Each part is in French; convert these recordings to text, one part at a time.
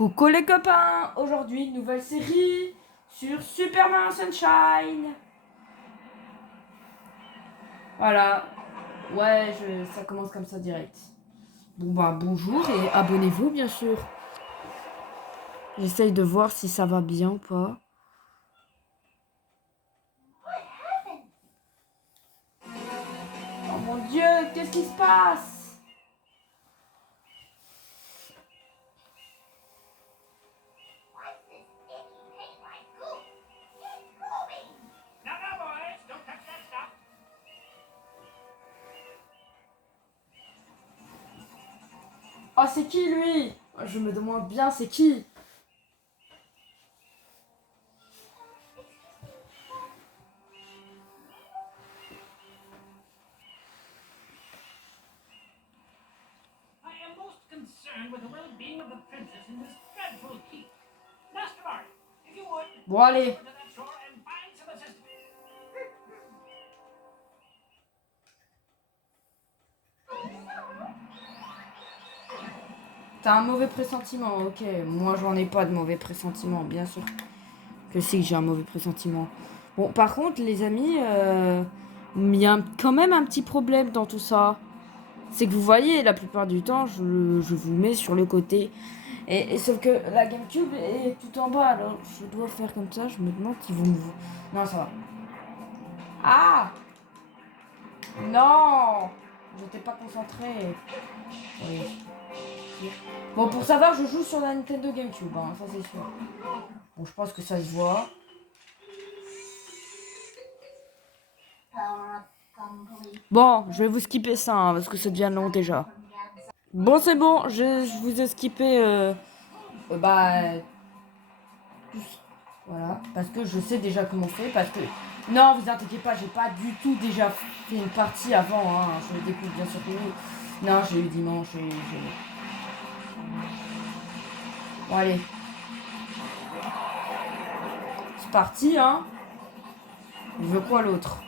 Coucou les copains, aujourd'hui nouvelle série sur Superman Sunshine. Voilà, ouais, ça commence comme ça direct. Bon bah bonjour et abonnez-vous bien sûr. J'essaye de voir si ça va bien ou pas. Oh mon Dieu, qu'est-ce qui se passe? Oh c'est qui lui? Je me demande bien c'est qui? Bon allez. T'as un mauvais pressentiment, ok. Moi j'en ai pas de mauvais pressentiment, bien sûr que si, j'ai un mauvais pressentiment. Bon, par contre, les amis, il y a quand même un petit problème dans tout ça. C'est que vous voyez, la plupart du temps, je vous mets sur le côté. Et sauf que la GameCube est tout en bas, alors je dois faire comme ça, je me demande si vous me... Non, ça va. Ah! Non! J'étais pas concentré. Oui. Bon, pour savoir, je joue sur la Nintendo GameCube, hein, ça c'est sûr. Bon, je pense que ça se voit. Bon, je vais vous skipper ça, hein, parce que ça devient long déjà. Bon, c'est bon, je vous ai skippé... bah... Voilà, parce que je sais déjà comment on fait, parce que... Non, vous inquiétez pas, j'ai pas du tout déjà fait une partie avant, hein, je le découvre bien sûr que oui. Non, j'ai eu dimanche, Bon, allez. C'est parti, hein. Il veut quoi l'autre?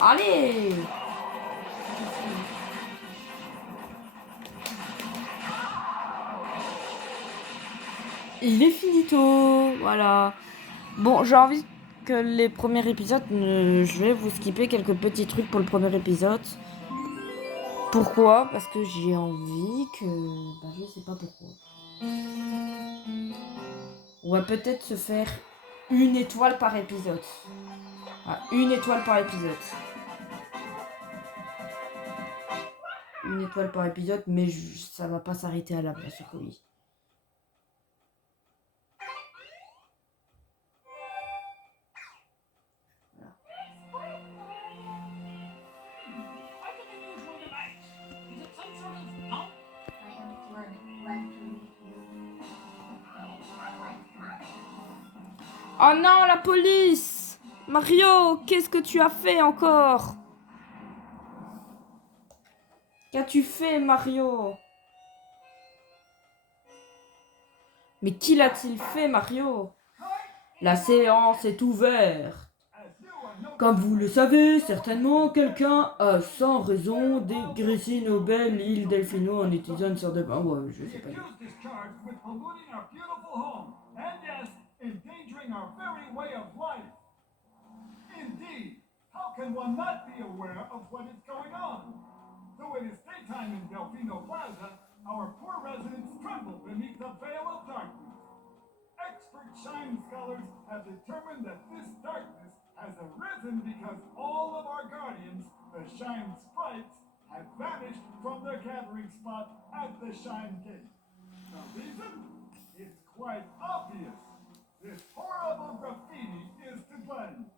Allez! Il est finito, voilà. Bon, j'ai envie que les premiers épisodes, je vais vous skipper quelques petits trucs pour le premier épisode. Pourquoi? Parce que j'ai envie que... Bah, je sais pas pourquoi. On va peut-être se faire une étoile par épisode. Ah, une étoile par épisode. Une étoile par épisode, mais ça va pas s'arrêter à là, bien sûr que oui. Oh non, la police! Mario, qu'est-ce que tu as fait encore? Qu'as-tu fait, Mario? Mais qui l'a-t-il fait, Mario? La séance est ouverte. Comme vous le savez, certainement, quelqu'un a sans raison dégraissé nos belles îles Delfino en utilisant une sorte de... Ah ouais, je sais pas. Indeed, how can one not be aware of what is going on? Though it is daytime in Delfino Plaza, our poor residents tremble beneath the veil of darkness. Expert Shine scholars have determined that this darkness has arisen because all of our guardians, the Shine Sprites, have vanished from their gathering spot at the Shine Gate. The reason? It's quite obvious. This horrible graffiti is to blame.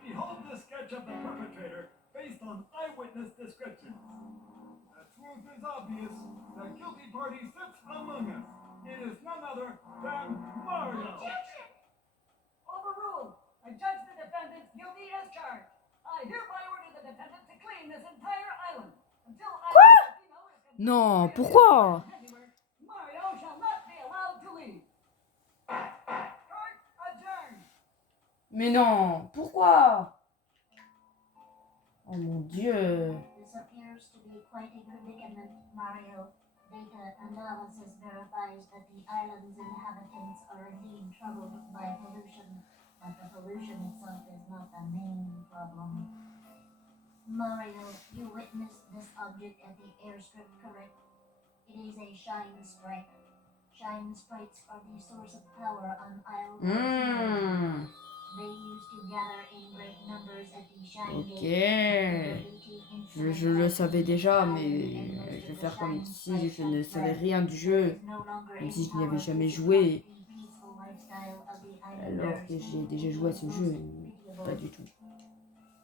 Behold the sketch of the perpetrator based on eyewitness descriptions. The truth is obvious. The guilty party sits among us. It is none other than Mario. Objection! Overruled. I judge the defendant guilty as charged. I hereby order the defendant to clean this entire island until Non, pourquoi? Mario shall not be allowed to leave. Court adjourned. Mais non, pourquoi? Oh mon Dieu. This appears to be quite a predicament, Mario. Data analysis verifies that the island's inhabitants are indeed troubled by pollution, but the pollution itself is not the main problem. Mario, you witnessed this object at the airstrip, correct? It is a shine sprite. Shine sprites are the source of power on Isle Hmm. They used to gather in great numbers at the Shine Ok. Gate. Je le savais déjà, mais je vais faire comme si je ne savais rien du jeu, comme si je n'y avais jamais joué, alors que j'ai déjà joué à ce jeu. Pas du tout.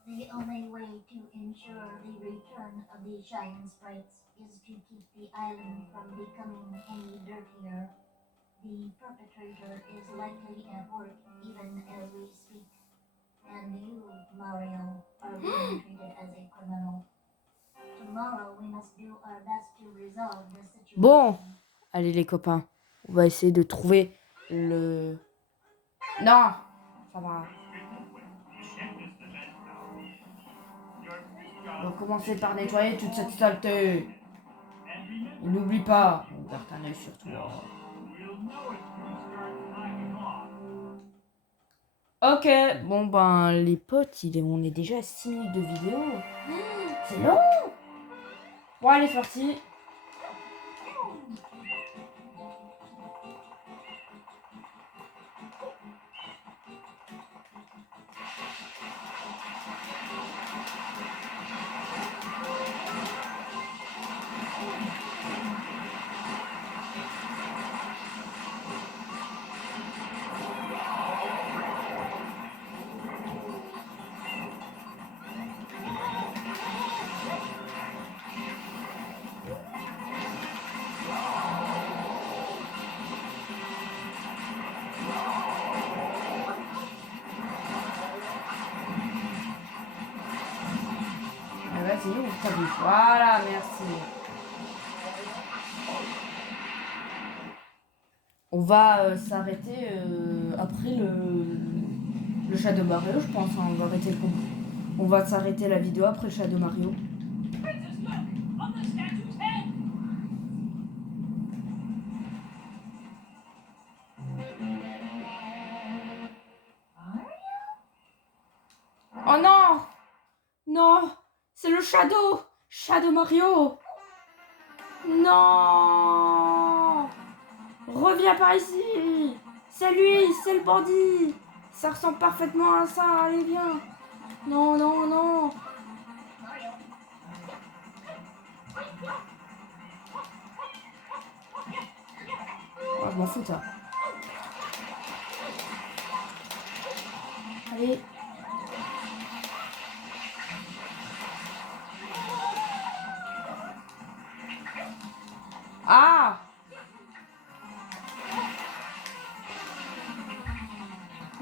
The only way to ensure the return of the Shine Sprites is to keep the island from becoming any dirtier. The perpetrator is likely at work even as we speak. And you, Mario, are being treated as a criminal. Tomorrow we must do our best to resolve this situation. Bon, allez les copains, on va essayer de trouver le... Non, ça va. On va commencer par nettoyer toute cette saleté. Et n'oublie pas, on garde un œil sur toi. Ok, bon ben les potes, on est déjà à 6 minutes de vidéo. C'est long. Bon allez, c'est parti. Vas-y, ouvre ta bouche. Voilà, merci. On va s'arrêter après le Shadow Mario, je pense. Hein. On va s'arrêter la vidéo après le Shadow Mario. Princess, look! On the statue's head! Oh non! Non! C'est le Shadow! Shadow Mario! Non! Reviens par ici! C'est lui! C'est le bandit! Ça ressemble parfaitement à ça! Allez, viens! Non, non, non! Oh, je m'en fous, ça. Allez! Ah!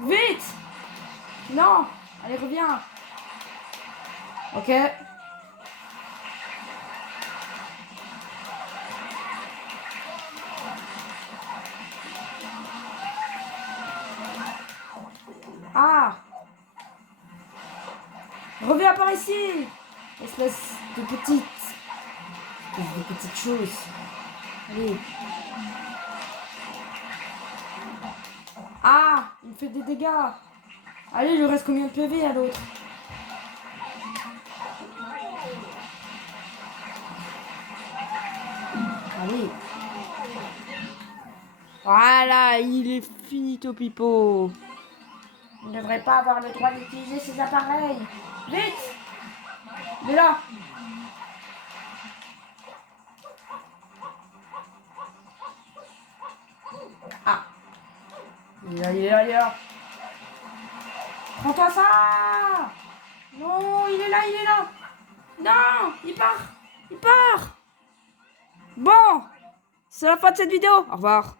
Vite! Non! Allez, reviens! Ok. Ah! Reviens par ici! Espèce de petite chose. Allez. Ah! Il me fait des dégâts. Allez, il lui reste combien de PV à l'autre? Allez. Voilà, il est finito pipo. Il ne devrait pas avoir le droit d'utiliser ces appareils. Vite! Il est là. Ah. Il est là. Prends-toi ça! Non, il est là. Non, il part. Bon, c'est la fin de cette vidéo. Au revoir.